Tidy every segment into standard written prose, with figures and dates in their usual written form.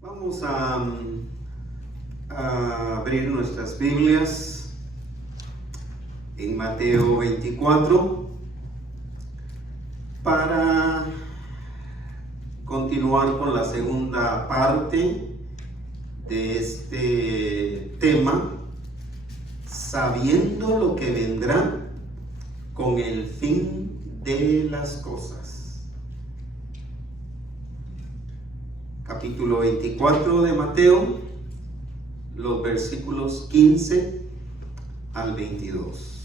Vamos a abrir nuestras Biblias en Mateo 24 para continuar con la segunda parte de este tema, sabiendo lo que vendrá con el fin de las cosas. Capítulo 24 de Mateo, los versículos 15 al 22.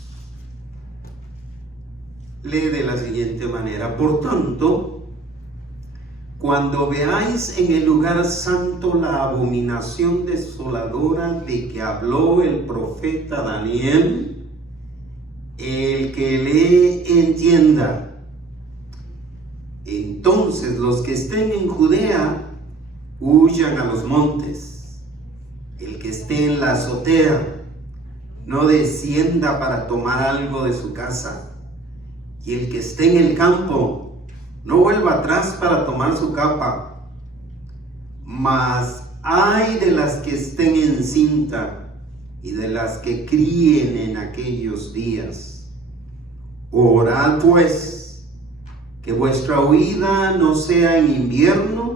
Lee de la siguiente manera: por tanto, cuando veáis en el lugar santo la abominación desoladora de que habló el profeta Daniel, el que lee entienda. Entonces los que estén en Judea huyan a los montes. El que esté en la azotea no descienda para tomar algo de su casa. Y el que esté en el campo no vuelva atrás para tomar su capa. Mas ay de las que estén en cinta y de las que críen en aquellos días. Orad pues, que vuestra huida no sea en invierno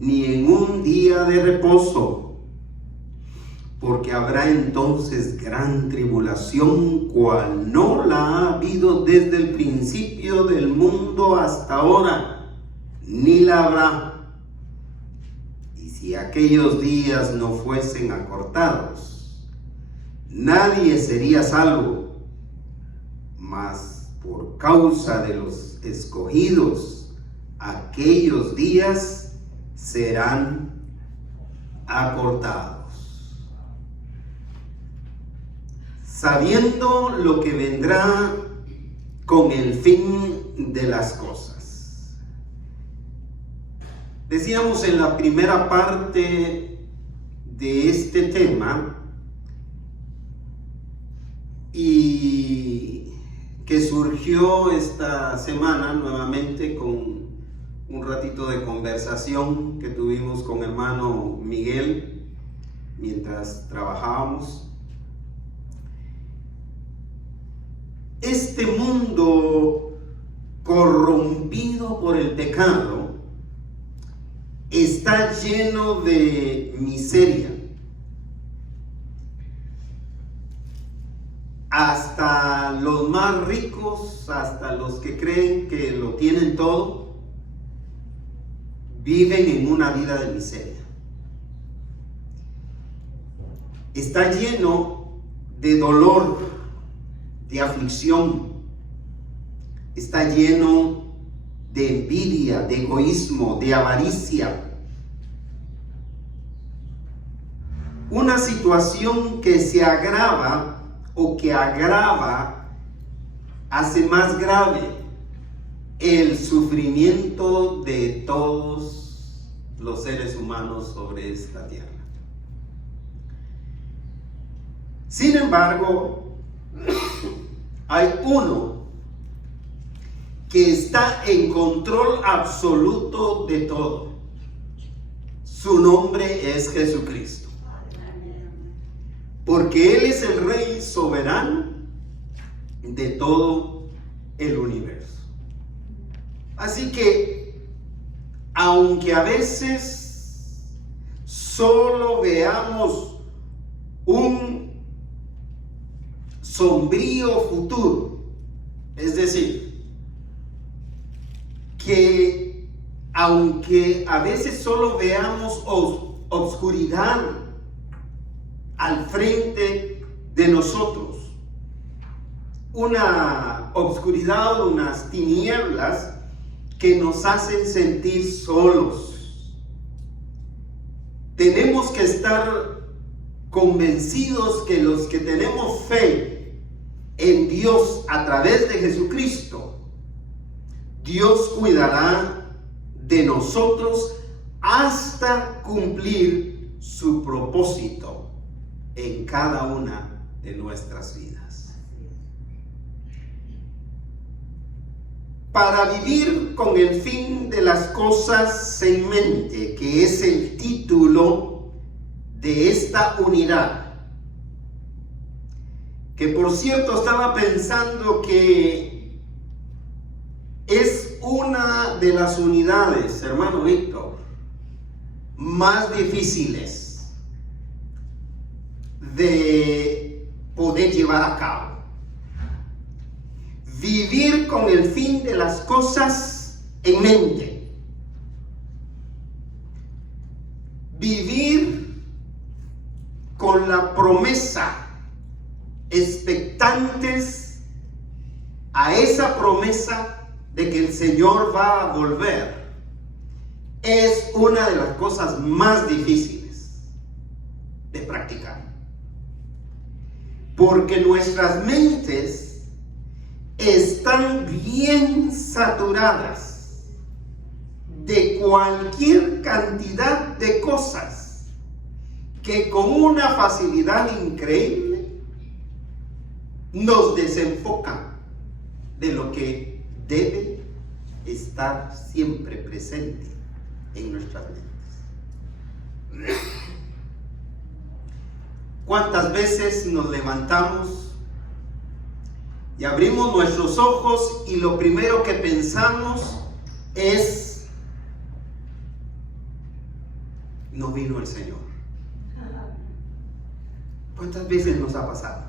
ni en un día de reposo, porque habrá entonces gran tribulación, cual no la ha habido desde el principio del mundo hasta ahora, ni la habrá. Y si aquellos días no fuesen acortados, nadie sería salvo, mas por causa de los escogidos, aquellos días serán acortados. Sabiendo lo que vendrá con el fin de las cosas. Decíamos en la primera parte de este tema y que surgió esta semana nuevamente con un ratito de conversación que tuvimos con hermano Miguel mientras trabajábamos. Este mundo corrompido por el pecado está lleno de miseria. Hasta los más ricos, hasta los que creen que lo tienen todo, viven en una vida de miseria. Está lleno de dolor, de aflicción. Está lleno de envidia, de egoísmo, de avaricia. Una situación que se agrava o que agrava, hace más grave el sufrimiento de todos los seres humanos sobre esta tierra. Sin embargo, hay uno que está en control absoluto de todo. Su nombre es Jesucristo. Porque Él es el Rey soberano de todo el universo. Así que, aunque a veces solo veamos un sombrío futuro, es decir, que aunque a veces solo veamos oscuridad al frente de nosotros, una oscuridad, unas tinieblas que nos hacen sentir solos, tenemos que estar convencidos que los que tenemos fe en Dios a través de Jesucristo, Dios cuidará de nosotros hasta cumplir su propósito en cada una de nuestras vidas. Para vivir con el fin de las cosas en mente, que es el título de esta unidad. Que por cierto estaba pensando que es una de las unidades, hermano Víctor, más difíciles de poder llevar a cabo. Vivir con el fin de las cosas en mente. Vivir con la promesa, expectantes a esa promesa de que el Señor va a volver, es una de las cosas más difíciles de practicar. Porque nuestras mentes están bien saturadas de cualquier cantidad de cosas que con una facilidad increíble nos desenfocan de lo que debe estar siempre presente en nuestras mentes. ¿Cuántas veces nos levantamos y abrimos nuestros ojos y lo primero que pensamos es: no vino el Señor? ¿Cuántas veces nos ha pasado?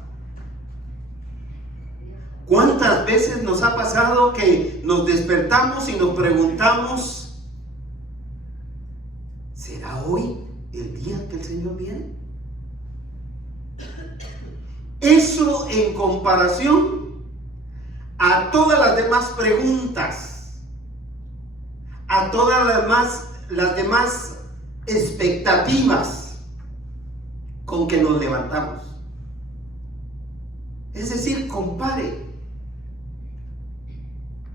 ¿Cuántas veces nos ha pasado que nos despertamos y nos preguntamos: ¿será hoy el día que el Señor viene? Eso en comparación a todas las demás preguntas, a todas las demás expectativas con que nos levantamos. Es decir, compare.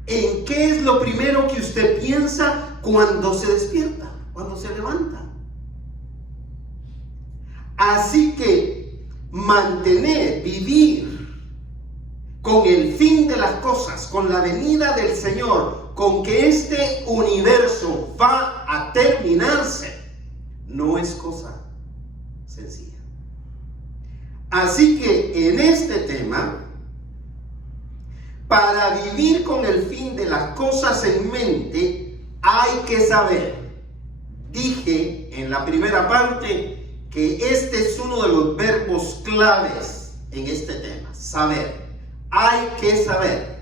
¿En qué es lo primero que usted piensa cuando se despierta, cuando se levanta? Así que mantener, vivir con el fin de las cosas, con la venida del Señor, con que este universo va a terminarse, no es cosa sencilla. Así que en este tema, para vivir con el fin de las cosas en mente, hay que saber. Dije en la primera parte que este es uno de los verbos claves en este tema: saber. Hay que saber,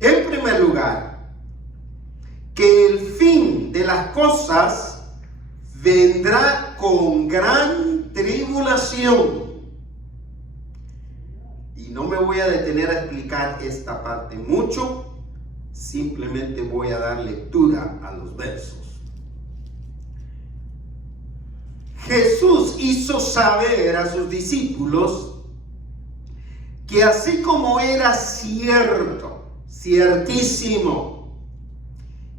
en primer lugar, que el fin de las cosas vendrá con gran tribulación. Y no me voy a detener a explicar esta parte mucho, simplemente voy a dar lectura a los versos. Jesús hizo saber a sus discípulos que así como era cierto, ciertísimo,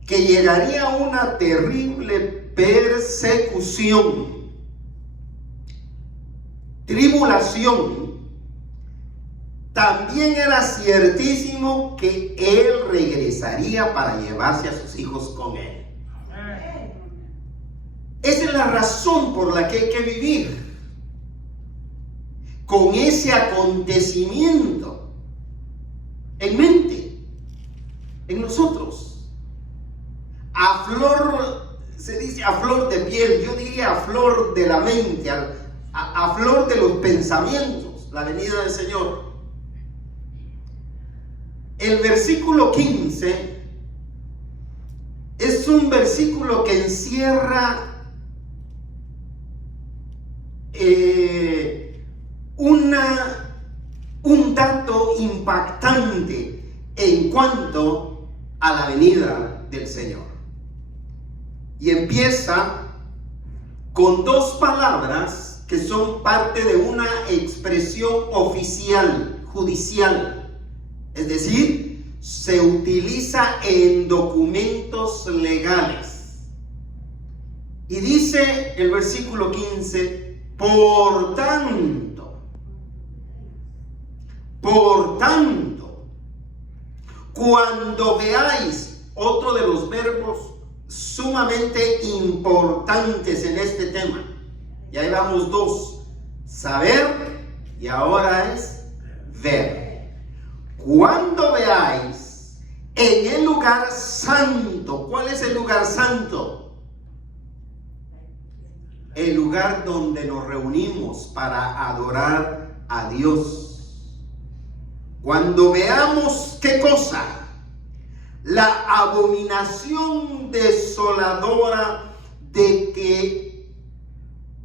que llegaría una terrible persecución, tribulación, también era ciertísimo que Él regresaría para llevarse a sus hijos con Él. Esa es la razón por la que hay que vivir con ese acontecimiento en mente, en nosotros, a flor, se dice a flor de piel, yo diría a flor de la mente, a flor de los pensamientos, la venida del Señor. El versículo 15 es un versículo que encierra un dato impactante en cuanto a la venida del Señor. Y empieza con dos palabras que son parte de una expresión oficial, judicial. Es decir, se utiliza en documentos legales. Y dice el versículo 15: por tanto, Cuando veáis, otro de los verbos sumamente importantes en este tema. Ya llevamos dos, saber y ahora es ver. Cuando veáis en el lugar santo, ¿cuál es el lugar santo? El lugar donde nos reunimos para adorar a Dios. Cuando veamos, ¿qué cosa? La abominación desoladora de que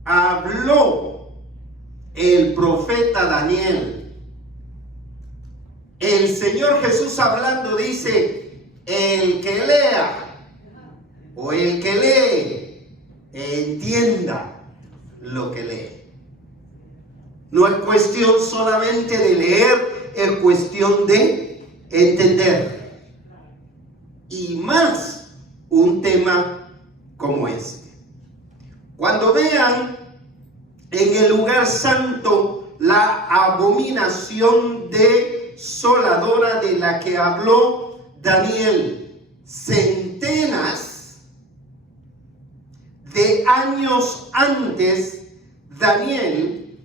habló el profeta Daniel. El Señor Jesús hablando dice, el que lea o el que lee, entienda lo que lee. No es cuestión solamente de leer, es cuestión de entender. Y más un tema como este. Cuando vean en el lugar santo la abominación desoladora de la que habló Daniel, centenas de años antes, Daniel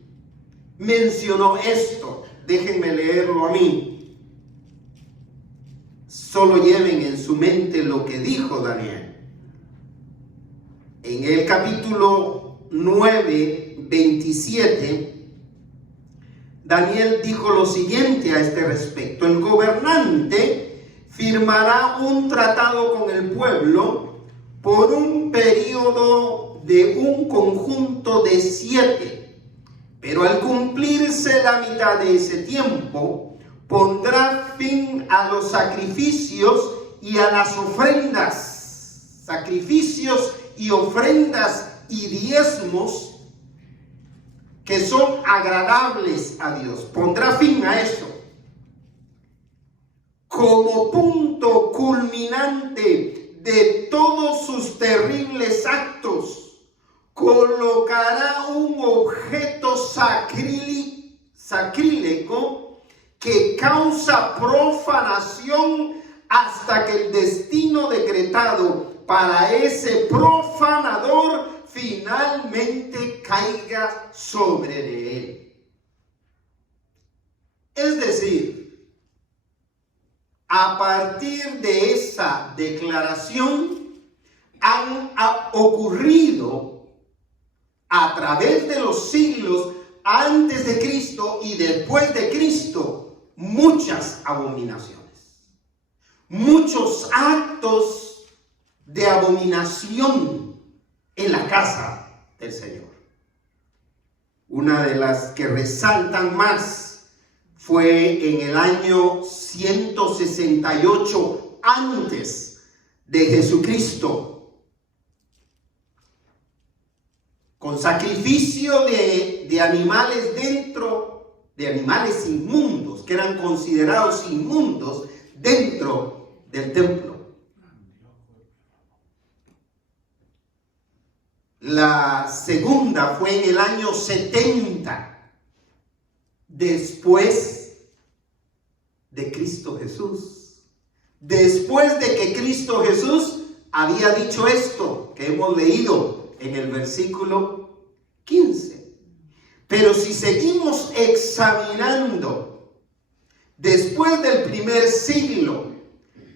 mencionó esto. Déjenme leerlo a mí. Solo lleven en su mente lo que dijo Daniel. En el capítulo 9, 27, Daniel dijo lo siguiente a este respecto. El gobernante firmará un tratado con el pueblo por un periodo de un conjunto de 7. Pero al cumplirse la mitad de ese tiempo, pondrá fin a los sacrificios y a las ofrendas. Sacrificios y ofrendas y diezmos que son agradables a Dios. Pondrá fin a eso. Como punto culminante de todos sus terribles actos, colocará un objeto sacrílego que causa profanación hasta que el destino decretado para ese profanador finalmente caiga sobre de él. Es decir, a partir de esa declaración han ocurrido a través de los siglos antes de Cristo y después de Cristo muchas abominaciones, muchos actos de abominación en la casa del Señor. Una de las que resaltan más fue en el año 168 antes de Jesucristo, con sacrificio de animales de animales inmundos, que eran considerados inmundos dentro del templo. La segunda fue en el año 70 después de Cristo Jesús. Después de que Cristo Jesús había dicho esto que hemos leído en el versículo 15. Pero si seguimos examinando después del primer siglo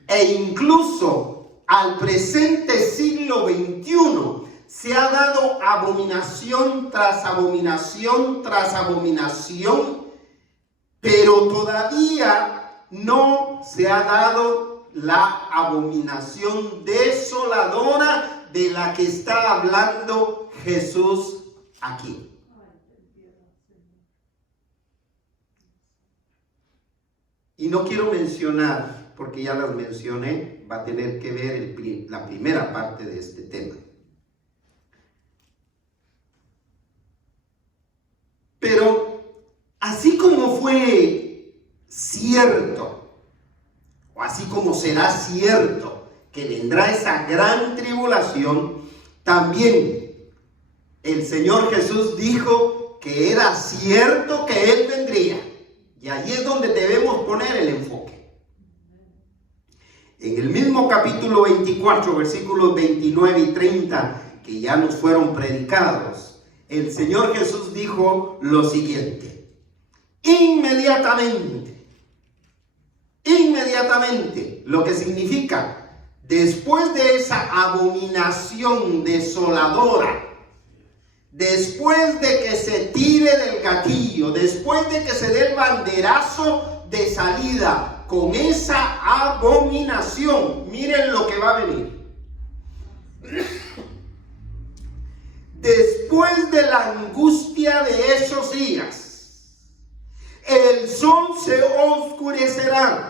e incluso al presente siglo XXI, se ha dado abominación tras abominación tras abominación, pero todavía no se ha dado la abominación desoladora de la que está hablando Jesús aquí. Y no quiero mencionar, porque ya las mencioné, va a tener que ver la primera parte de este tema. Pero así como fue cierto, o así como será cierto que vendrá esa gran tribulación, también el Señor Jesús dijo que era cierto que Él vendría. Y allí es donde debemos poner el enfoque. En el mismo capítulo 24, versículos 29 y 30, que ya nos fueron predicados, el Señor Jesús dijo lo siguiente: inmediatamente, lo que significa, después de esa abominación desoladora, después de que se tire del gatillo, después de que se dé el banderazo de salida con esa abominación, miren lo que va a venir. Después de la angustia de esos días, el sol se oscurecerá.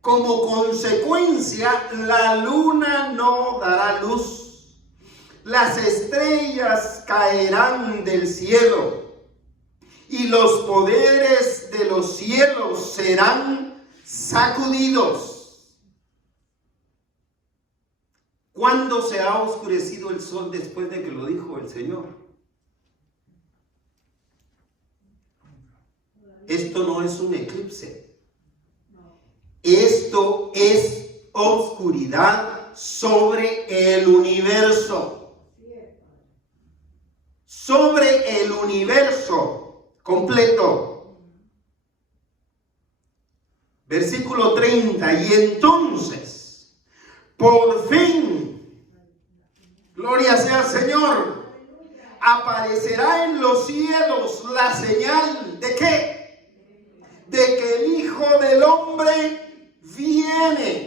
Como consecuencia, la luna no dará luz. Las estrellas caerán del cielo y los poderes de los cielos serán sacudidos. ¿Cuándo se ha oscurecido el sol después de que lo dijo el Señor? Esto no es un eclipse. Esto es oscuridad sobre el universo. Sobre el universo completo. Versículo 30. Y entonces, por fin, gloria sea al Señor, aparecerá en los cielos la señal ¿de qué? De que el Hijo del Hombre viene.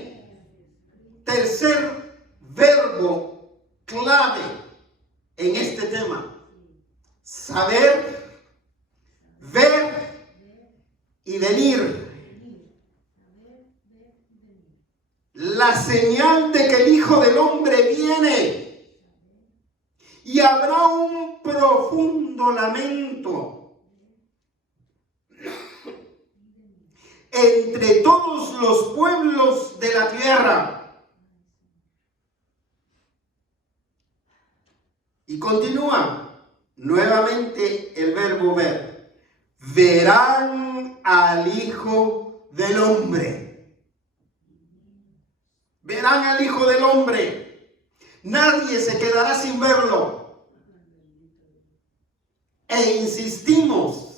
Tercer verbo clave en este tema: saber, ver y venir. La señal de que el Hijo del Hombre viene, y habrá un profundo lamento entre todos los pueblos de la tierra. Y continúa nuevamente el verbo ver. Verán al Hijo del Hombre. Verán al Hijo del Hombre. Nadie se quedará sin verlo. E insistimos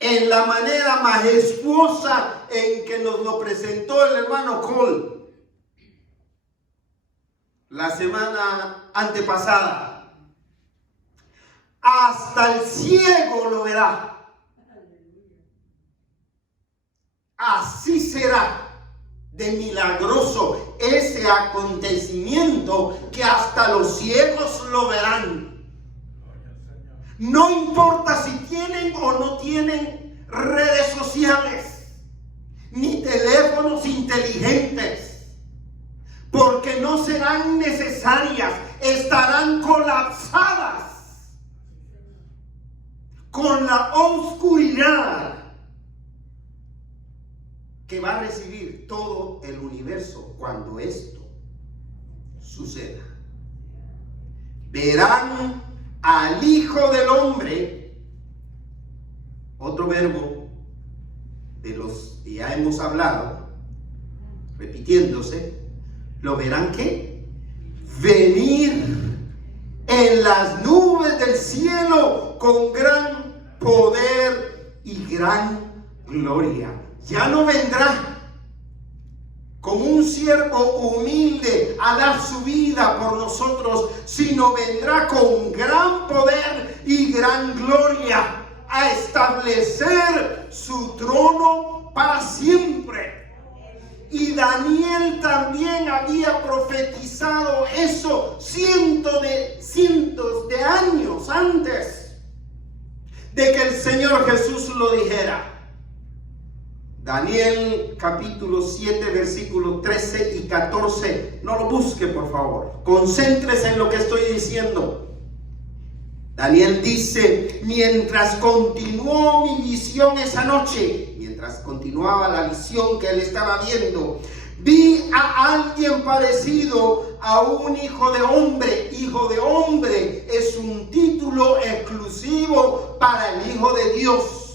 en la manera majestuosa en que nos lo presentó el hermano Cole la semana antepasada. Hasta el ciego lo verá. Así será de milagroso ese acontecimiento que hasta los ciegos lo verán. No importa si tienen o no tienen redes sociales, ni teléfonos inteligentes, porque no serán necesarias, estarán colapsadas con la oscuridad que va a recibir todo el universo cuando esto suceda. Verán al Hijo del Hombre, otro verbo de los que ya hemos hablado, repitiéndose, lo verán ¿qué? Venir en las nubes del cielo con gran poder y gran gloria. Ya no vendrá como un siervo humilde a dar su vida por nosotros, sino vendrá con gran poder y gran gloria a establecer su trono para siempre. Y Daniel también había profetizado eso cientos de años antes de que el Señor Jesús lo dijera. Daniel capítulo 7 versículos 13 y 14. No lo busque, por favor. Concéntrese en lo que estoy diciendo. Daniel dice: mientras continuó mi visión esa noche, mientras continuaba la visión que él estaba viendo, vi a alguien parecido a un hijo de hombre. Hijo de hombre es un título exclusivo para el Hijo de Dios.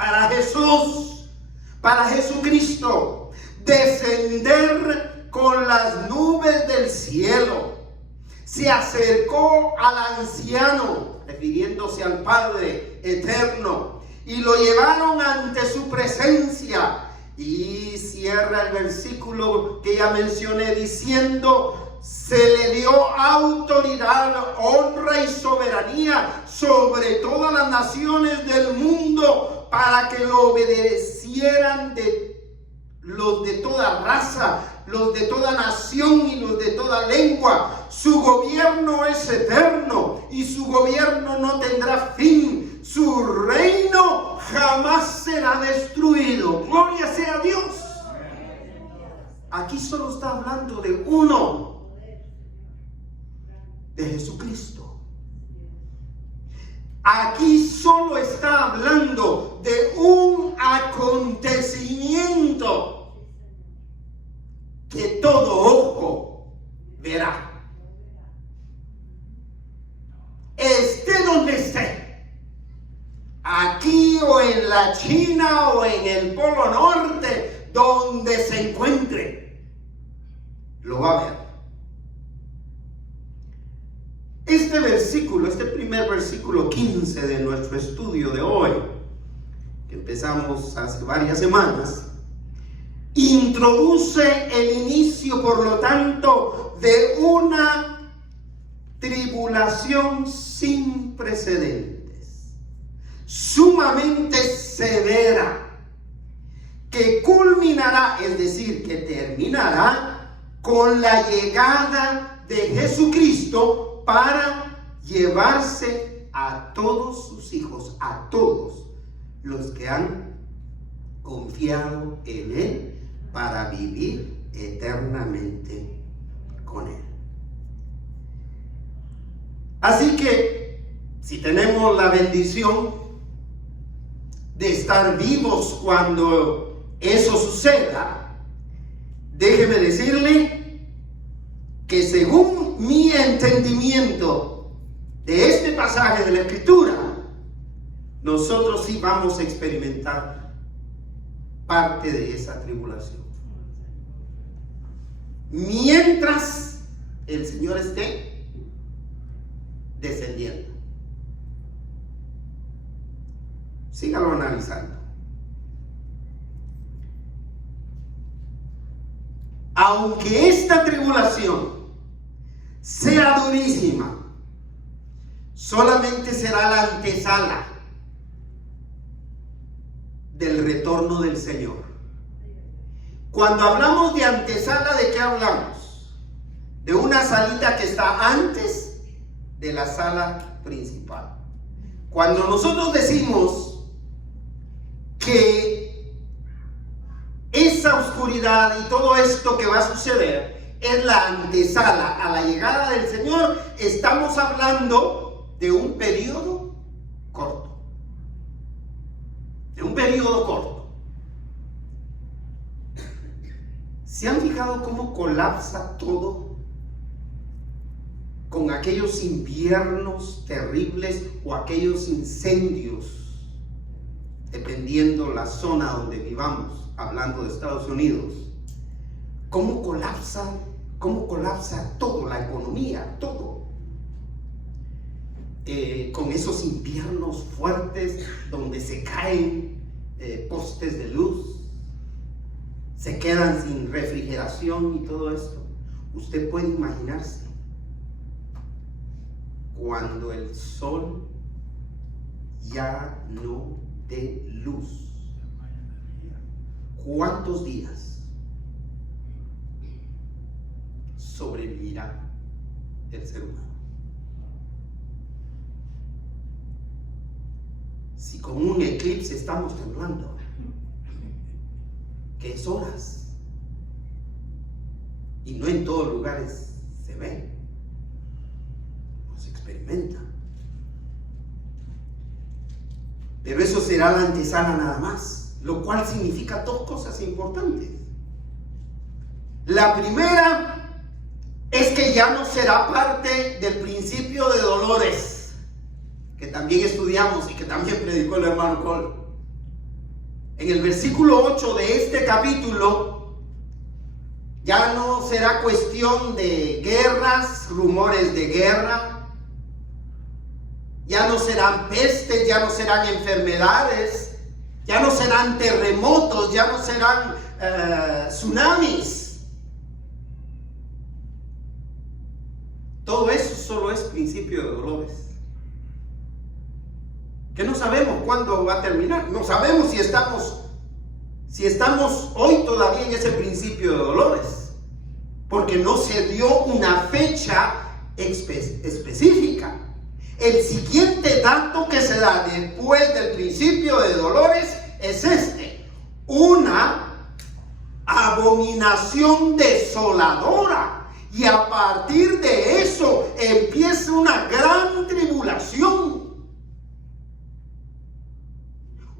para Jesús, para Jesucristo, descender con las nubes del cielo. Se acercó al anciano, refiriéndose al Padre eterno, y lo llevaron ante su presencia. Y cierra el versículo que ya mencioné diciendo: se le dio autoridad, honra y soberanía sobre todas las naciones del mundo, para que lo obedecieran los de toda raza, los de toda nación y los de toda lengua. Su gobierno es eterno y su gobierno no tendrá fin. Su reino jamás será destruido. Gloria sea a Dios. Aquí solo está hablando de uno, de Jesucristo. Aquí solo está hablando de un acontecimiento que todo ojo verá. Esté donde esté, aquí o en la China o en el Polo Norte, donde se encuentre, lo va a ver. Este versículo, este primer versículo 15 de nuestro estudio de hoy, que empezamos hace varias semanas, introduce el inicio, por lo tanto, de una tribulación sin precedentes, sumamente severa, que culminará, es decir, que terminará con la llegada de Jesucristo para llevarse a todos sus hijos, a todos los que han confiado en Él, para vivir eternamente con Él. Así que, si tenemos la bendición de estar vivos cuando eso suceda, déjeme decirle que según mi entendimiento de este pasaje de la Escritura, nosotros sí vamos a experimentar parte de esa tribulación. Mientras el Señor esté descendiendo. Sígalo analizando. Aunque esta tribulación sea durísima, solamente será la antesala del retorno del Señor. Cuando hablamos de antesala, ¿de qué hablamos? De una salita que está antes de la sala principal. Cuando nosotros decimos que esa oscuridad y todo esto que va a suceder es la antesala a la llegada del Señor, estamos hablando de un periodo corto. De un periodo corto. ¿Se han fijado cómo colapsa todo con aquellos inviernos terribles o aquellos incendios, dependiendo la zona donde vivamos, hablando de Estados Unidos? ¿Cómo colapsa todo, la economía, todo? Con esos inviernos fuertes donde se caen postes de luz, se quedan sin refrigeración y todo esto. Usted puede imaginarse cuando el sol ya no dé luz. ¿Cuántos días sobrevivirá el ser humano? Si con un eclipse estamos temblando, que es horas, y no en todos lugares se ve, no se experimenta. Pero eso será la antesala nada más, lo cual significa dos cosas importantes. La primera es que ya no será parte del principio de dolores, que también estudiamos y que también predicó el hermano Cole. En el versículo 8 de este capítulo, ya no será cuestión de guerras, rumores de guerra, ya no serán pestes, ya no serán enfermedades, ya no serán terremotos, ya no serán tsunamis. Todo eso solo es principio de dolores, que no sabemos cuándo va a terminar. No sabemos si estamos hoy todavía en ese principio de dolores, porque no se dio una fecha específica. El siguiente dato que se da después del principio de dolores es este: una abominación desoladora. Y a partir de eso empieza una gran tribulación.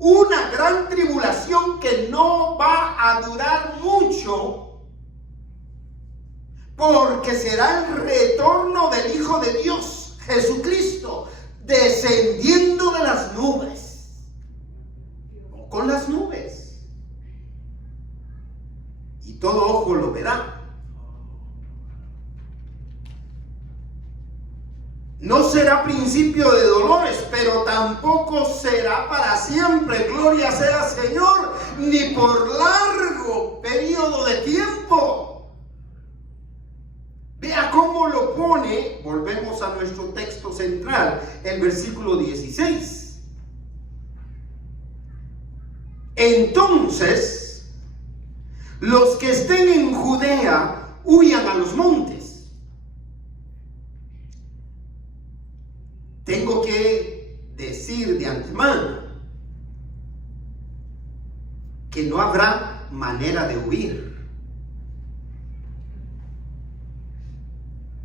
Una gran tribulación que no va a durar mucho, porque será el retorno del Hijo de Dios, Jesucristo, descendiendo de las nubes, o con las nubes, y todo ojo lo verá. No será principio de dolores, pero tampoco será para siempre, gloria sea al Señor, ni por largo periodo de tiempo. Vea cómo lo pone, volvemos a nuestro texto central, el versículo 16. Entonces, los que estén en Judea huyan a los montes. Tengo que decir de antemano que no habrá manera de huir.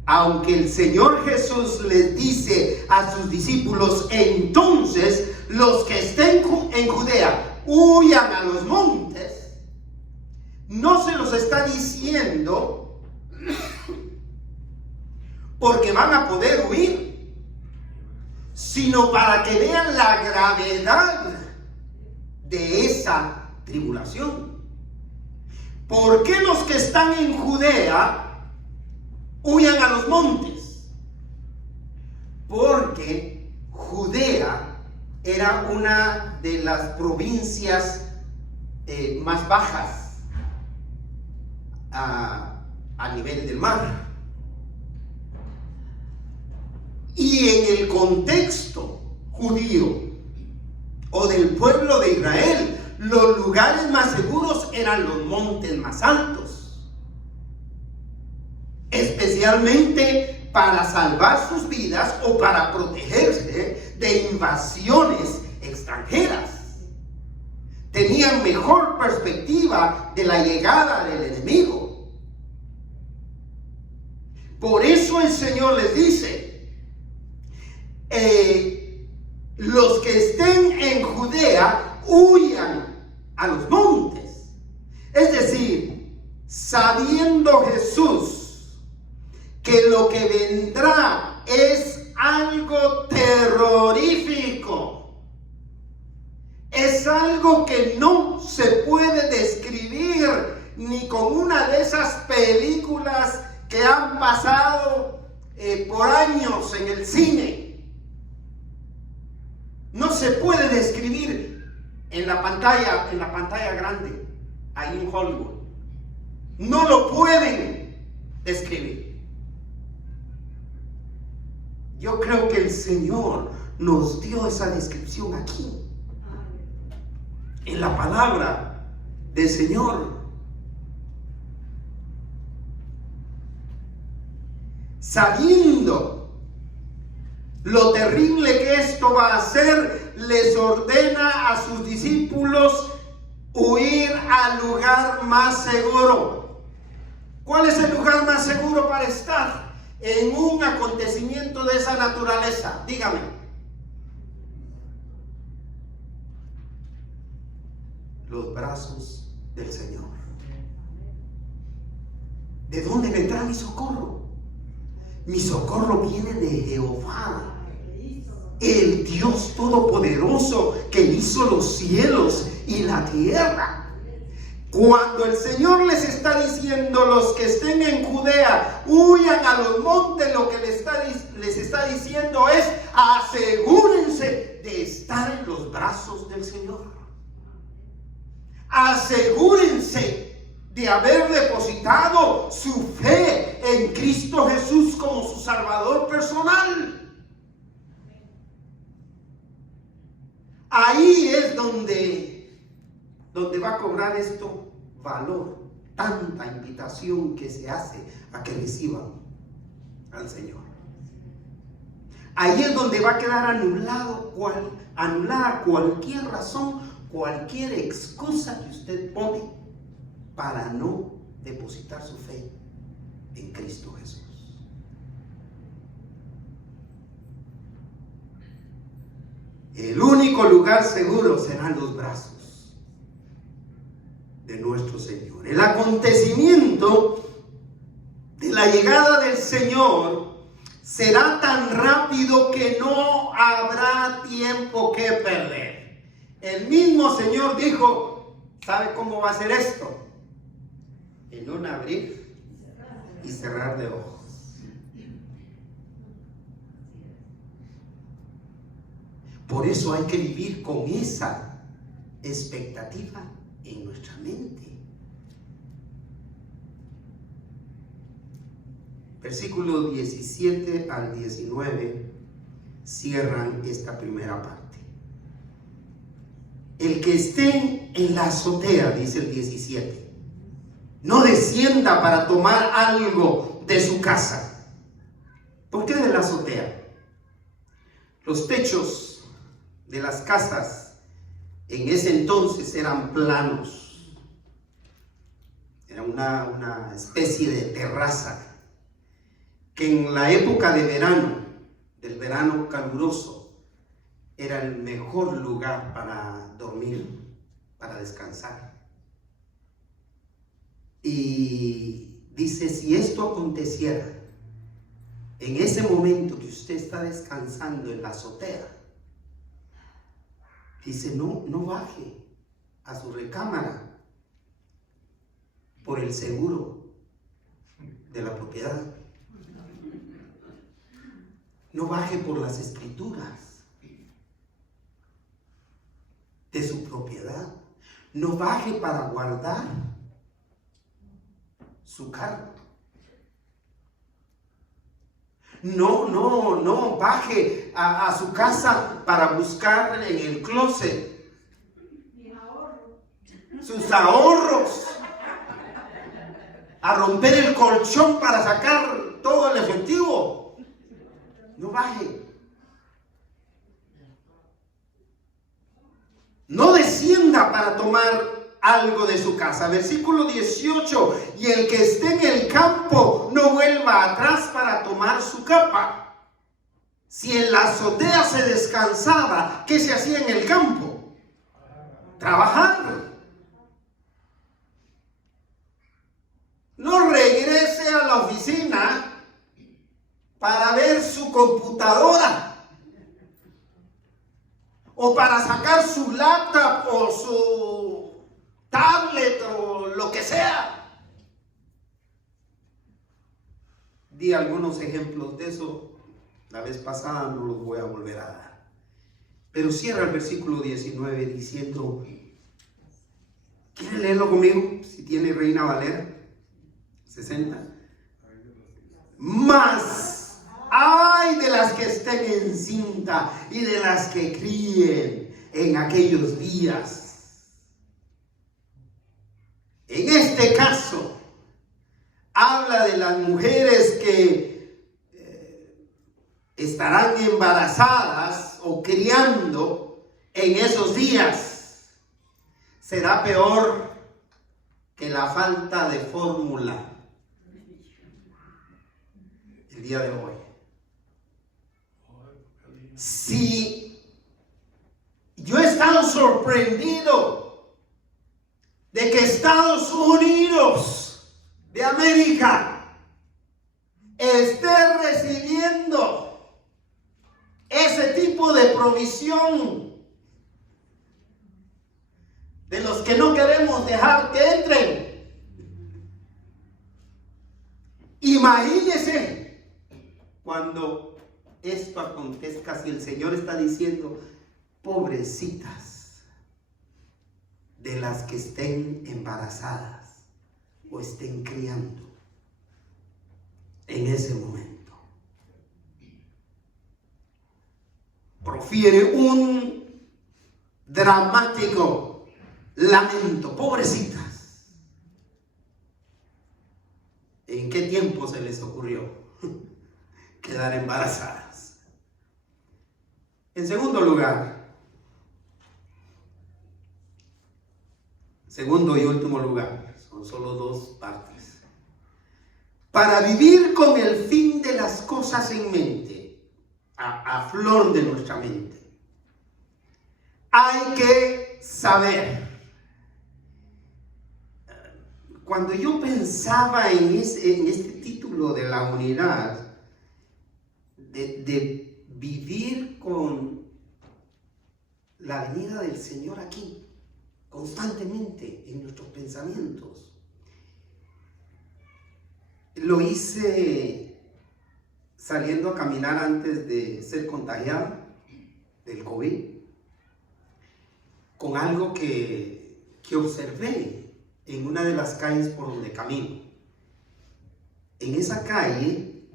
Aunque el Señor Jesús les dice a sus discípulos, entonces los que estén en Judea huyan a los montes, no se los está diciendo porque van a poder huir, sino para que vean la gravedad de esa tribulación. ¿Por qué los que están en Judea huyan a los montes? Porque Judea era una de las provincias más bajas a nivel del mar. Y en el contexto judío o del pueblo de Israel, los lugares más seguros eran los montes más altos, especialmente para salvar sus vidas o para protegerse de invasiones extranjeras. Tenían mejor perspectiva de la llegada del enemigo. Por eso el Señor les dice: los que estén en Judea huyan a los montes. Es decir, sabiendo Jesús que lo que vendrá es algo terrorífico, es algo que no se puede describir ni con una de esas películas que han pasado por años en el cine. No se puede describir en la pantalla grande, ahí en Hollywood. No lo pueden describir. Yo creo que el Señor nos dio esa descripción aquí, en la palabra del Señor. Sabiendo lo terrible que esto va a ser, les ordena a sus discípulos huir al lugar más seguro. ¿Cuál es el lugar más seguro para estar en un acontecimiento de esa naturaleza? Dígame. Los brazos del Señor. ¿De dónde vendrá mi socorro? Mi socorro viene de Jehová, el Dios Todopoderoso, que hizo los cielos y la tierra. Cuando el Señor les está diciendo, los que estén en Judea, huyan a los montes, lo que les está diciendo es, asegúrense de estar en los brazos del Señor. Asegúrense de haber depositado su fe en Cristo Jesús como su Salvador personal. Ahí es donde va a cobrar esto valor, tanta invitación que se hace a que reciban al Señor. Ahí es donde va a quedar anulada cualquier razón, cualquier excusa que usted pone para no depositar su fe en Cristo Jesús. El único lugar seguro serán los brazos de nuestro Señor. El acontecimiento de la llegada del Señor será tan rápido que no habrá tiempo que perder. El mismo Señor dijo, ¿sabe cómo va a ser esto? En un abrir y cerrar de ojos. Por eso hay que vivir con esa expectativa en nuestra mente. Versículos 17 al 19 cierran esta primera parte. El que esté en la azotea, dice el 17, no descienda para tomar algo de su casa. ¿Por qué de la azotea? Los techos de las casas en ese entonces eran planos. Era una especie de terraza que en la época de verano, del verano caluroso, era el mejor lugar para dormir, para descansar. Y dice, si esto aconteciera en ese momento que usted está descansando en la azotea, dice, no baje a su recámara por el seguro de la propiedad. No baje por las escrituras de su propiedad. No baje para guardar su carro. No baje a su casa para buscar en el closet sus ahorros, a romper el colchón para sacar todo el efectivo. No baje. No descienda para tomar algo de su casa. Versículo 18, y el que esté en el campo no vuelva atrás para tomar su capa. Si en la azotea se descansaba, ¿qué se hacía en el campo? Trabajar. No regrese a la oficina para ver su computadora o para sacar su laptop o su tablet o lo que sea. Di algunos ejemplos de eso la vez pasada, no los voy a volver a dar. Pero cierra el versículo 19 diciendo, ¿quieren leerlo conmigo? Si tiene Reina Valera 60. Mas ay de las que estén encinta y de las que críen en aquellos días. En este caso, habla de las mujeres que estarán embarazadas o criando en esos días. Será peor que la falta de fórmula el día de hoy. Si yo he estado sorprendido de que Estados Unidos de América esté recibiendo ese tipo de provisión de los que no queremos dejar que entren. Imagínese cuando esto acontezca, si el Señor está diciendo, pobrecitas de las que estén embarazadas o estén criando en ese momento. Profiere un dramático lamento, pobrecitas. ¿En qué tiempo se les ocurrió quedar embarazadas? En segundo lugar, segundo y último lugar, son solo dos partes. Para vivir con el fin de las cosas en mente, a flor de nuestra mente, hay que saber. Cuando yo pensaba en este título de la unidad, de vivir con la venida del Señor aquí, constantemente en nuestros pensamientos, lo hice saliendo a caminar antes de ser contagiado del COVID, con algo que observé en una de las calles por donde camino. En esa calle,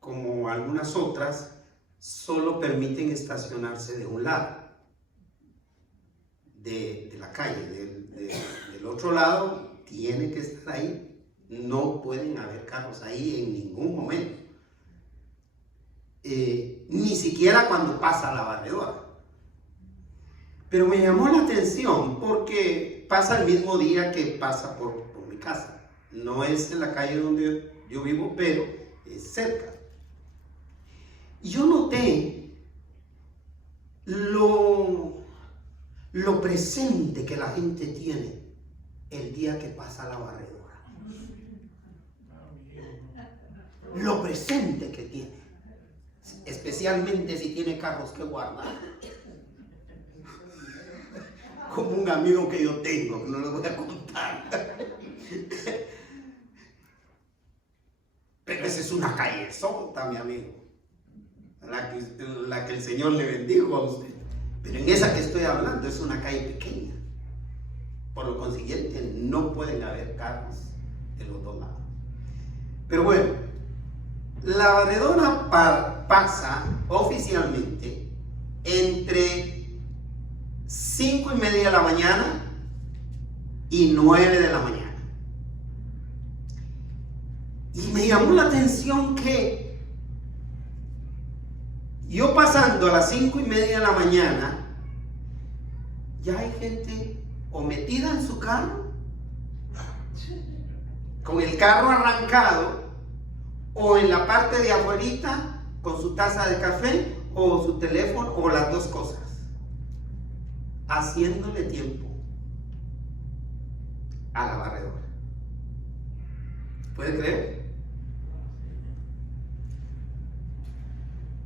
como algunas otras, solo permiten estacionarse de un lado de la calle. Del otro lado tiene que estar ahí. No pueden haber carros ahí en ningún momento. Ni siquiera cuando pasa la barredora. Pero me llamó la atención porque pasa el mismo día que pasa por mi casa. No es en la calle donde yo vivo, pero es cerca. Y yo noté lo presente que la gente tiene el día que pasa la barredora. Lo presente que tiene, especialmente si tiene carros que guardar. Como un amigo que yo tengo, que no lo voy a contar. Pero esa es una calle sota, mi amigo, la que el Señor le bendijo a usted. Pero en esa que estoy hablando es una calle pequeña. Por lo consiguiente, no pueden haber carros de los dos lados. Pero bueno, la barredora pasa oficialmente entre 5:30 de la mañana y 9 de la mañana. Y me llamó la atención que yo pasando a las 5:30 de la mañana, ya hay gente o metida en su carro, con el carro arrancado, o en la parte de afuerita con su taza de café o su teléfono, o las dos cosas, haciéndole tiempo a la barredora. ¿Puede creer?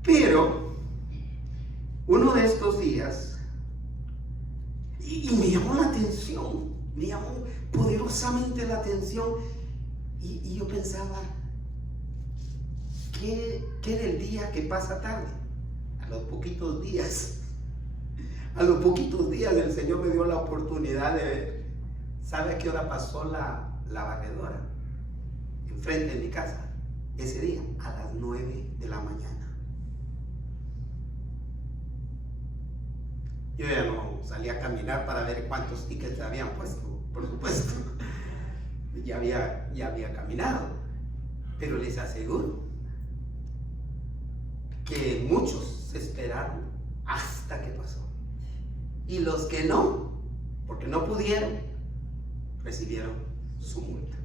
Pero uno de estos días, y me llamó la atención, me llamó poderosamente la atención, y yo pensaba, ¿qué del día que pasa tarde? A los poquitos días el Señor me dio la oportunidad de ver. ¿Sabe a qué hora pasó la barredora? Enfrente de mi casa, ese día, a las 9 de la mañana. Yo ya no salí a caminar para ver cuántos tickets habían puesto, por supuesto. Ya había caminado, pero les aseguro que muchos se esperaron hasta que pasó. Y los que no, porque no pudieron, recibieron su multa.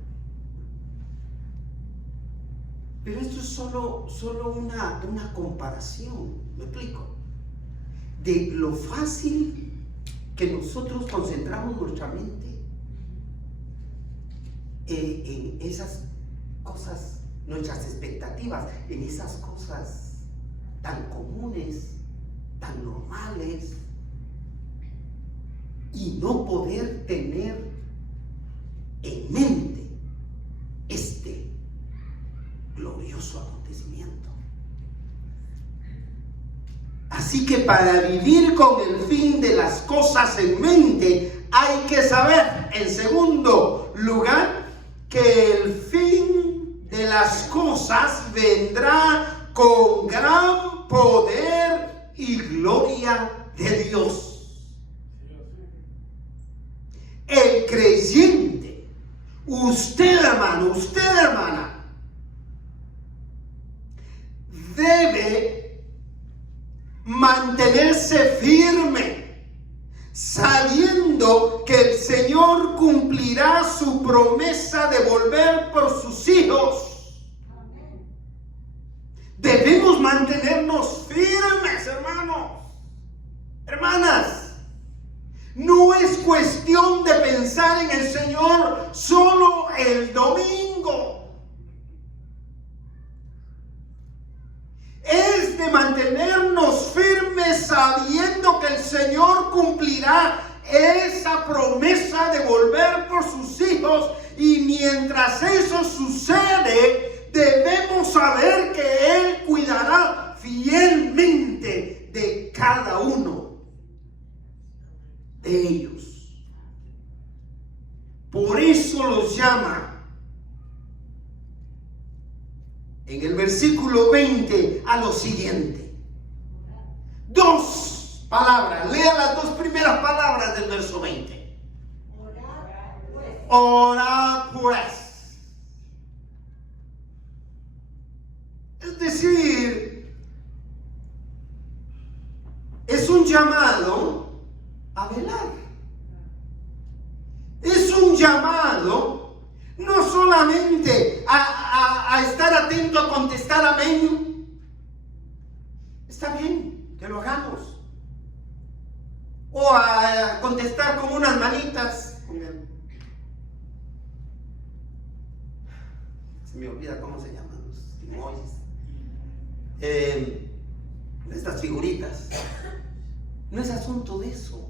Pero esto es solo una comparación, ¿me explico? De lo fácil que nosotros concentramos nuestra mente en esas cosas, nuestras expectativas, en esas cosas tan comunes, tan normales, y no poder tener en mente este glorioso acontecimiento. Así que para vivir con el fin de las cosas en mente, hay que saber, en segundo lugar, que el fin de las cosas vendrá con gran poder y gloria de Dios. El creyente, usted hermano, usted hermana, debe mantenerse firme, sabiendo que el Señor cumplirá su promesa de volver por sus hijos. Debemos mantenernos firmes, hermanos, hermanas. No es cuestión de pensar en el Señor solo el domingo. Es de mantenernos firmes sabiendo que el Señor cumplirá esa promesa de volver por sus hijos, y mientras eso sucede, debemos saber que Él cuidará fielmente de cada uno de ellos. Por eso los llama en el versículo 20 a lo siguiente. Dos palabras, lea las dos primeras palabras del verso 20. Orad pues. Es decir, es un llamado a velar. Es un llamado no solamente a estar atento a contestar amén. Está bien que lo hagamos. O a contestar con unas manitas. Se me olvida cómo se llaman los emojis. Estas figuritas. No es asunto de eso.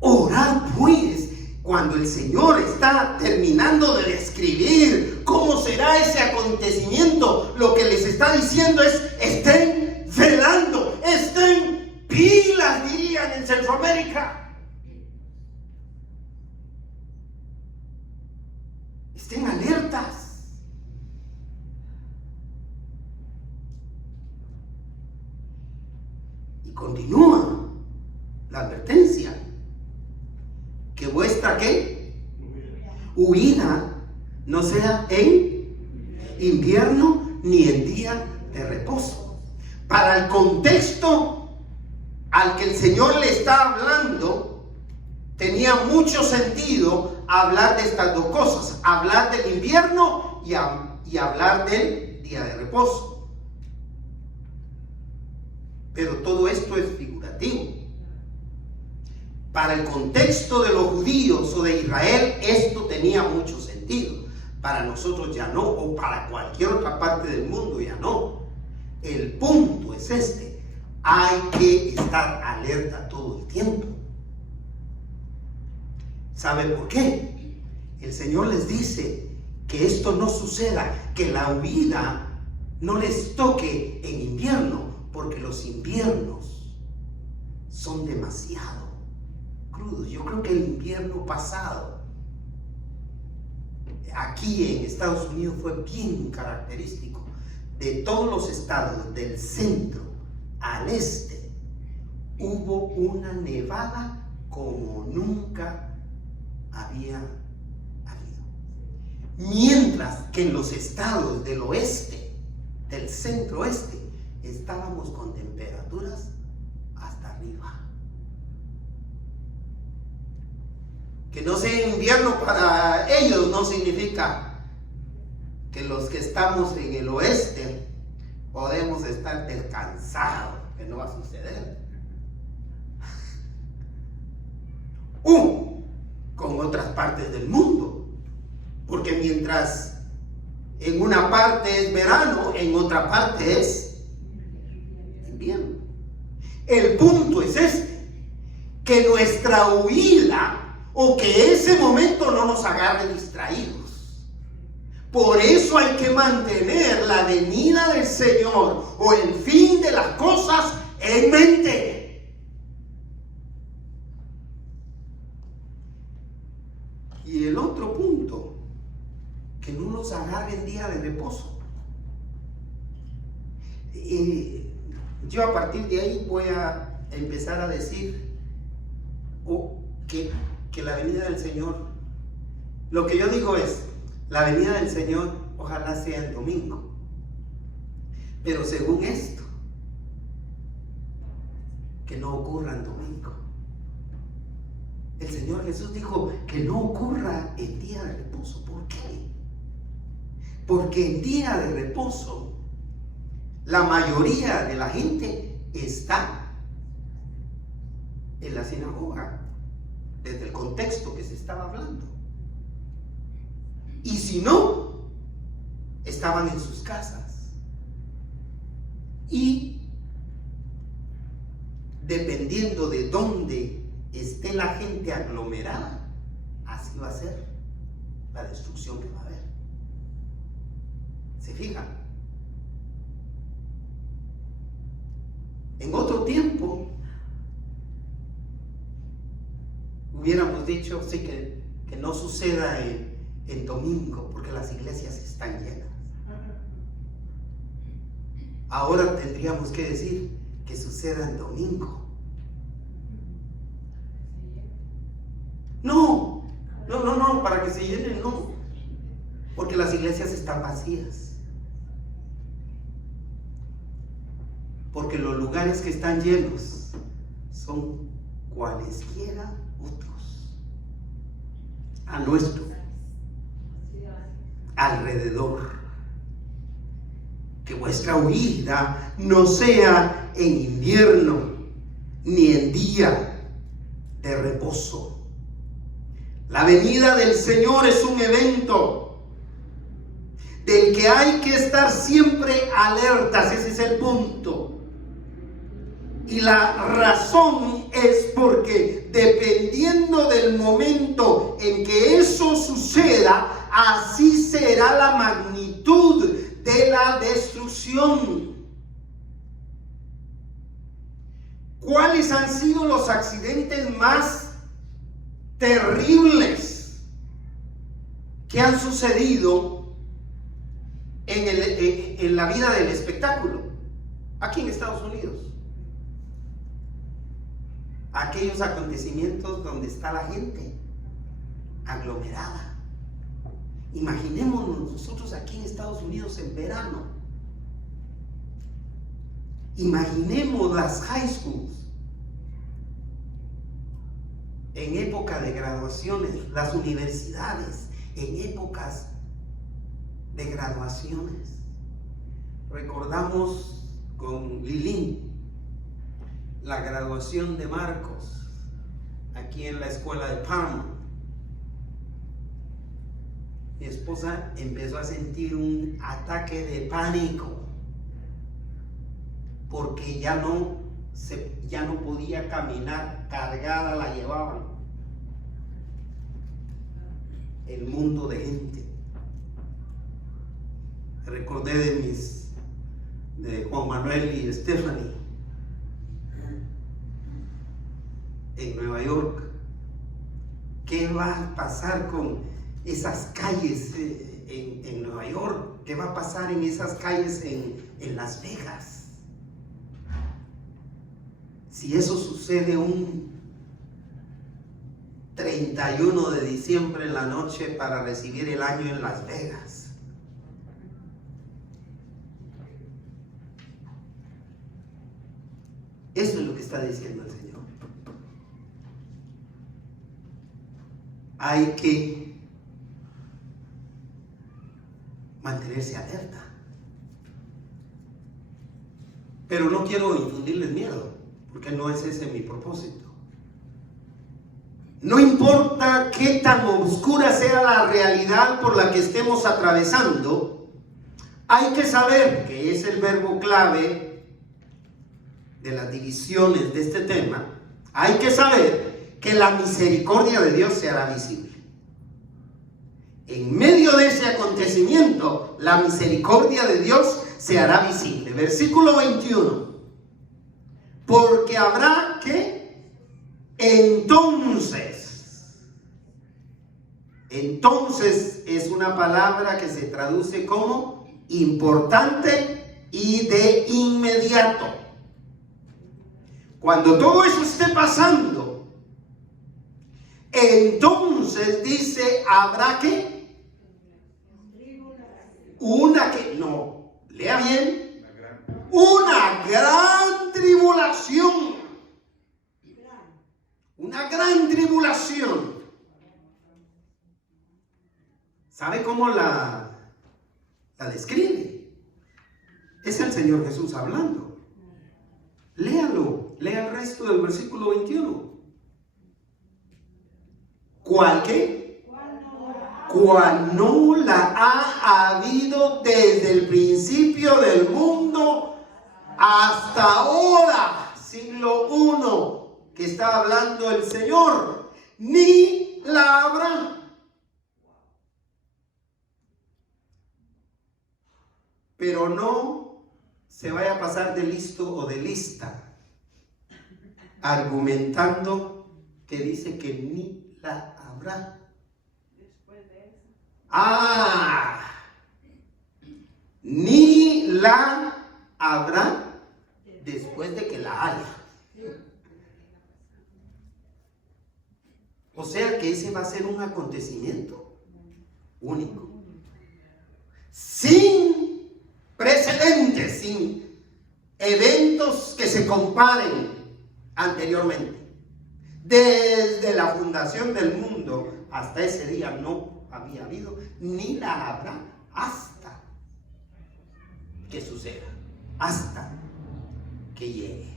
Orad pues. Cuando el Señor está terminando de describir cómo será ese acontecimiento, lo que les está diciendo es: estén velando, estén pilas, dirían en Centroamérica. Estén alertas. Y continúa la advertencia. Que vuestra ¿qué? Huida no sea en invierno ni en día de reposo. Para el contexto al que el Señor le está hablando, tenía mucho sentido hablar de estas dos cosas: hablar del invierno y hablar del día de reposo. Pero todo esto es figurativo. Para el contexto de los judíos o de Israel, esto tenía mucho sentido. Para nosotros ya no, o para cualquier otra parte del mundo ya no. El punto es este: hay que estar alerta todo el tiempo. ¿Sabe por qué? El Señor les dice que esto no suceda, que la huida no les toque en invierno, porque los inviernos son demasiado crudos. Yo creo que el invierno pasado aquí en Estados Unidos fue bien característico. De todos los estados del centro al este hubo una nevada como nunca había habido, mientras que en los estados del oeste, del centro oeste, estábamos con temperaturas hasta arriba. Que no sea invierno para ellos no significa que los que estamos en el oeste podemos estar descansados, que no va a suceder. Con otras partes del mundo, porque mientras en una parte es verano, en otra parte es invierno. El punto es este: que que nuestra huida o que ese momento no nos agarre distraídos. Por eso hay que mantener la venida del Señor o el fin de las cosas en mente. Y el otro punto, que no nos agarre el día de reposo. Yo a partir de ahí voy a empezar a decir que la venida del Señor, lo que yo digo es, la venida del Señor ojalá sea el domingo. Pero según esto, que no ocurra el domingo. El Señor Jesús dijo que no ocurra el día de reposo. ¿Por qué? Porque el día de reposo, la mayoría de la gente está en la sinagoga, desde el contexto que se estaba hablando. Y si no, estaban en sus casas. Y dependiendo de dónde esté la gente aglomerada, así va a ser la destrucción que va a haber. ¿Se fijan? En otro tiempo hubiéramos dicho sí, que no suceda en domingo, porque las iglesias están llenas. Ahora tendríamos que decir que suceda en domingo. No, para que se llenen, no, porque las iglesias están vacías. Porque los lugares que están llenos son cualesquiera otros a nuestro alrededor. Que vuestra huida no sea en invierno ni en día de reposo. La venida del Señor es un evento del que hay que estar siempre alertas. Ese es el punto. Y la razón es porque dependiendo del momento en que eso suceda, así será la magnitud de la destrucción. ¿Cuáles han sido los accidentes más terribles que han sucedido en la vida del espectáculo aquí en Estados Unidos? Aquellos acontecimientos donde está la gente aglomerada. Imaginémonos nosotros aquí en Estados Unidos en verano. Imaginemos las high schools en época de graduaciones, las universidades en épocas de graduaciones. Recordamos con Lilín la graduación de Marcos aquí en la escuela de Paramount. Mi esposa empezó a sentir un ataque de pánico porque ya no podía caminar, cargada la llevaban el mundo de gente. Recordé de Juan Manuel y Stephanie en Nueva York. ¿Qué va a pasar con esas calles en Nueva York? ¿Qué va a pasar en esas calles en Las Vegas? Si eso sucede un 31 de diciembre en la noche para recibir el año en Las Vegas. Eso es lo que está diciendo el Señor. Hay que mantenerse alerta. Pero no quiero infundirles miedo, porque no es ese mi propósito. No importa qué tan oscura sea la realidad por la que estemos atravesando, hay que saber que es el verbo clave de las divisiones de este tema. Hay que saber que la misericordia de Dios se hará visible. En medio de ese acontecimiento, la misericordia de Dios se hará visible. Versículo 21. Porque habrá que entonces es una palabra que se traduce como importante y de inmediato. Cuando todo eso esté pasando, entonces dice, habrá que lea bien, una gran tribulación. Una gran tribulación. ¿Sabe cómo la describe? Es el Señor Jesús hablando. Léalo, lea el resto del versículo 21. ¿Cuál qué? Cual no la ha habido desde el principio del mundo hasta ahora, siglo I, que está hablando el Señor, ni la habrá. Pero no se vaya a pasar de listo o de lista argumentando que dice que ni la habrá. Ni la habrá después de que la haya. O sea que ese va a ser un acontecimiento único, sin precedentes, sin eventos que se comparen anteriormente. Desde la fundación del mundo hasta ese día no había habido, ni la habrá hasta que suceda, hasta que llegue.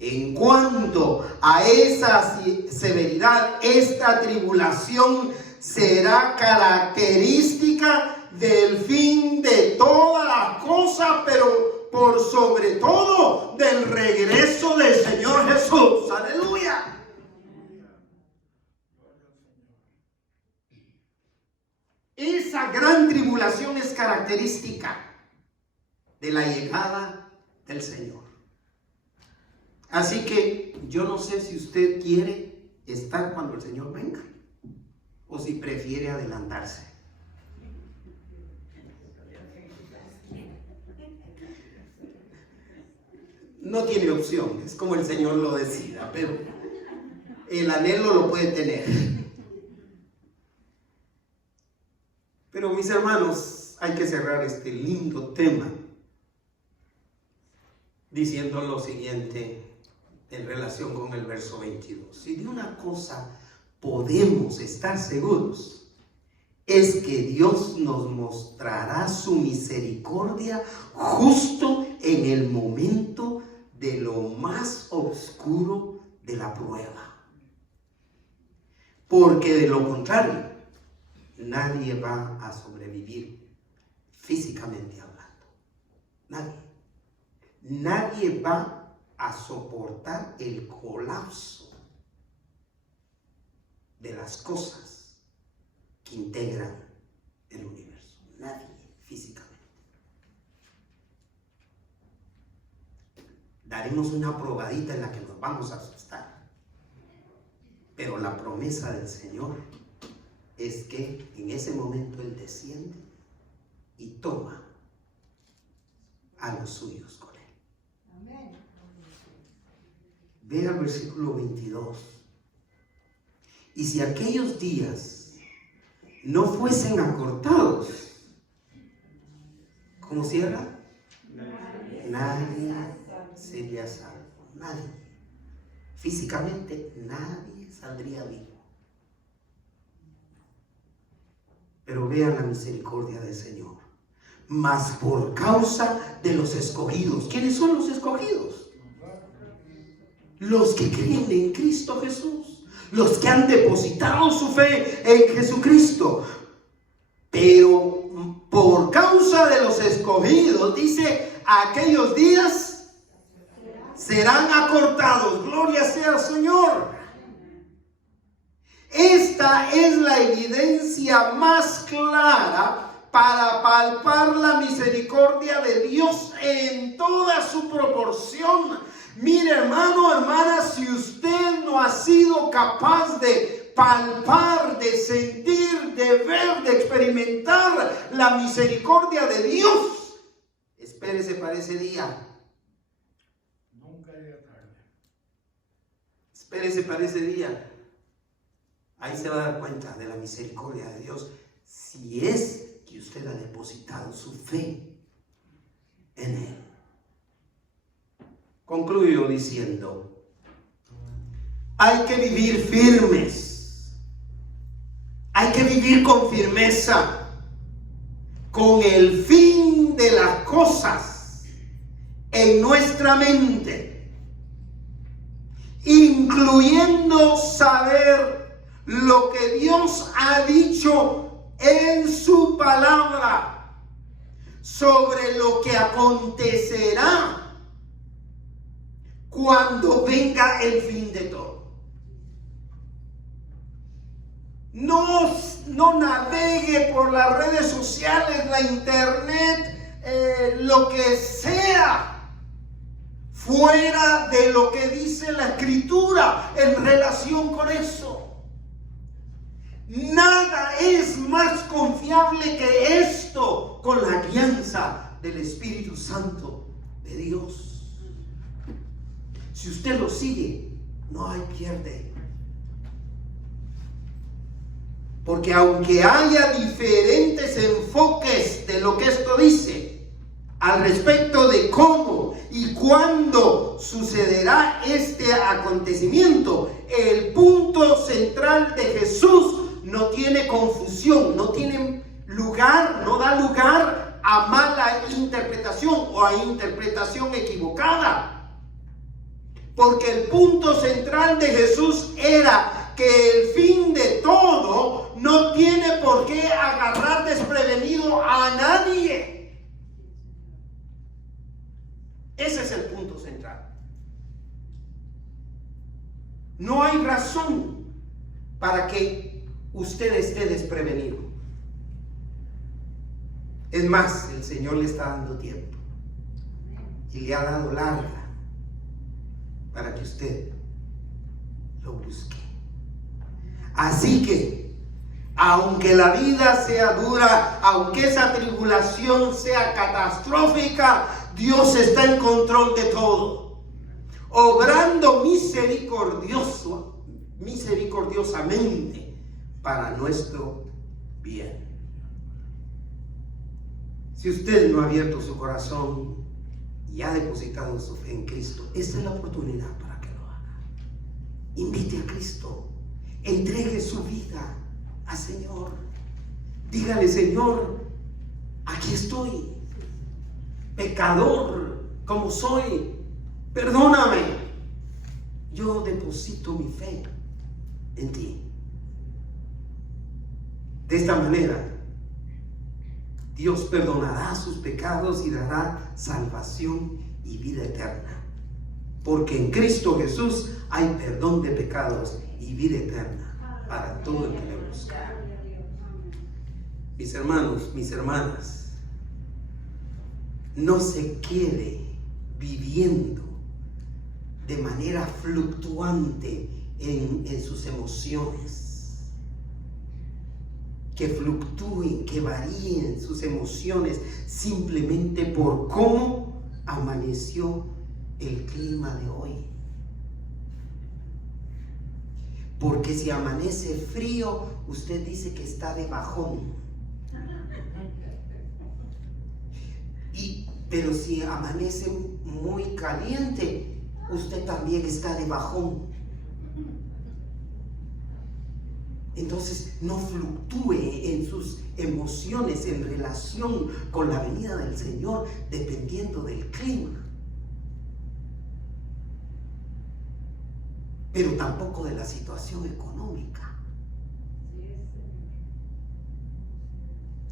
En cuanto a esa severidad, esta tribulación será característica del fin de todas las cosas, pero por sobre todo del regreso del Señor Jesús. ¡Aleluya! Esa gran tribulación es característica de la llegada del Señor. Así que yo no sé si usted quiere estar cuando el Señor venga o si prefiere adelantarse. No tiene opción, es como el Señor lo decida, pero el anhelo lo puede tener. Pero mis hermanos, hay que cerrar este lindo tema diciendo lo siguiente en relación con el verso 22. Si de una cosa podemos estar seguros, es que Dios nos mostrará su misericordia justo en el momento de lo más oscuro de la prueba. Porque de lo contrario, nadie va a sobrevivir físicamente hablando. Nadie va a soportar el colapso de las cosas que integran el universo. Nadie físicamente. Daremos una probadita en la que nos vamos a asustar. Pero la promesa del Señor es que en ese momento Él desciende y toma a los suyos con Él. Amén. Ve al versículo 22. Y si aquellos días no fuesen acortados, ¿cómo cierra? Nadie sería salvo. Nadie. Físicamente nadie saldría vivo. Pero vean la misericordia del Señor. Mas por causa de los escogidos. ¿Quiénes son los escogidos? Los que creen en Cristo Jesús. Los que han depositado su fe en Jesucristo. Pero por causa de los escogidos, dice, aquellos días serán acortados. Gloria sea al Señor. Esta es la evidencia más clara para palpar la misericordia de Dios en toda su proporción. Mire, hermano, hermana, si usted no ha sido capaz de palpar, de sentir, de ver, de experimentar la misericordia de Dios, espérese para ese día. Nunca llega tarde. Espérese para ese día. Ahí se va a dar cuenta de la misericordia de Dios, si es que usted ha depositado su fe en Él. Concluyo diciendo, hay que vivir firmes, hay que vivir con firmeza, con el fin de las cosas en nuestra mente, incluyendo saber lo que Dios ha dicho en su palabra sobre lo que acontecerá cuando venga el fin de todo. No navegue por las redes sociales, la internet, lo que sea, fuera de lo que dice la Escritura en relación con eso. Nada es más confiable que esto con la guianza del Espíritu Santo de Dios. Si usted lo sigue, no hay pierde. Porque aunque haya diferentes enfoques de lo que esto dice, al respecto de cómo y cuándo sucederá este acontecimiento, el punto central de Jesús no tiene confusión, no tiene lugar, no da lugar a mala interpretación o a interpretación equivocada. Porque el punto central de Jesús era que el fin de todo no tiene por qué agarrar desprevenido a nadie. Ese es el punto central. No hay razón para que usted esté desprevenido. Es más, el Señor le está dando tiempo y le ha dado larga para que usted lo busque. Así que, aunque la vida sea dura, aunque esa tribulación sea catastrófica, Dios está en control de todo, obrando misericordiosamente para nuestro bien. Si usted no ha abierto su corazón y ha depositado su fe en Cristo, esta es la oportunidad para que lo haga. Invite a Cristo, entregue su vida al Señor. Dígale: Señor, aquí estoy, pecador como soy, perdóname. Yo deposito mi fe en ti. De esta manera, Dios perdonará sus pecados y dará salvación y vida eterna. Porque en Cristo Jesús hay perdón de pecados y vida eterna para todo el que le busca. Mis hermanos, mis hermanas, no se quede viviendo de manera fluctuante en sus emociones. Que fluctúen, que varíen sus emociones simplemente por cómo amaneció el clima de hoy. Porque si amanece frío, usted dice que está de bajón. Pero si amanece muy caliente, usted también está de bajón. Entonces no fluctúe en sus emociones en relación con la venida del Señor, dependiendo del clima. Pero tampoco de la situación económica.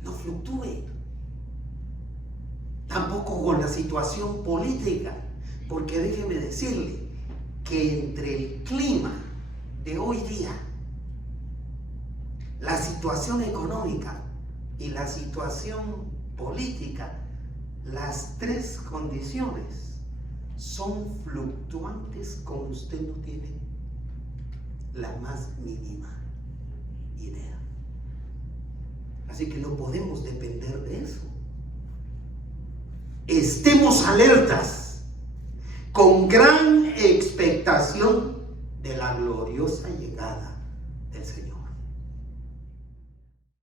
No fluctúe. Tampoco con la situación política. Porque déjeme decirle que entre el clima de hoy día, la situación económica y la situación política, las tres condiciones son fluctuantes como usted no tiene la más mínima idea. Así que no podemos depender de eso. Estemos alertas, con gran expectación de la gloriosa llegada del Señor.